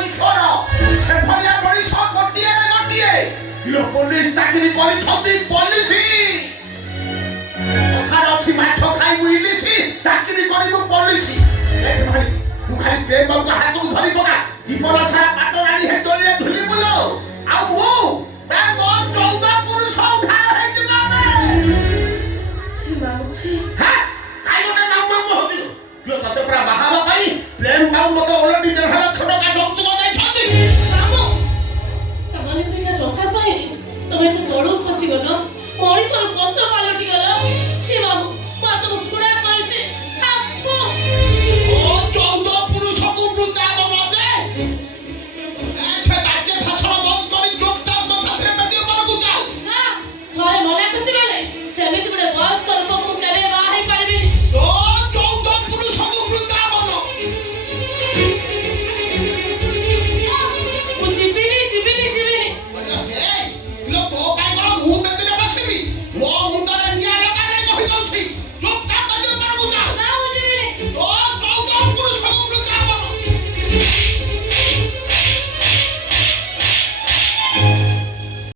ଈଶ୍ୱର ସେଭଳିଆ ମଣିଷ ଗୋଟିଏ ଗୋଟିଏ କିଲୋ ପୋଲିସ ଚାକିରି କରିଛନ୍ତି ପୋଲିସ କଥାର ଅଛି ମାଛ ଖାଇବୁ ଇଲିସି ଚାକିରି କରିବୁ ପୋଲିସ ଭାଇ ତୁ ଖାଲି ପ୍ରେମ ବାବୁଙ୍କ ହାତକୁ ଧରି ପକା ଜୀବନ ସାରା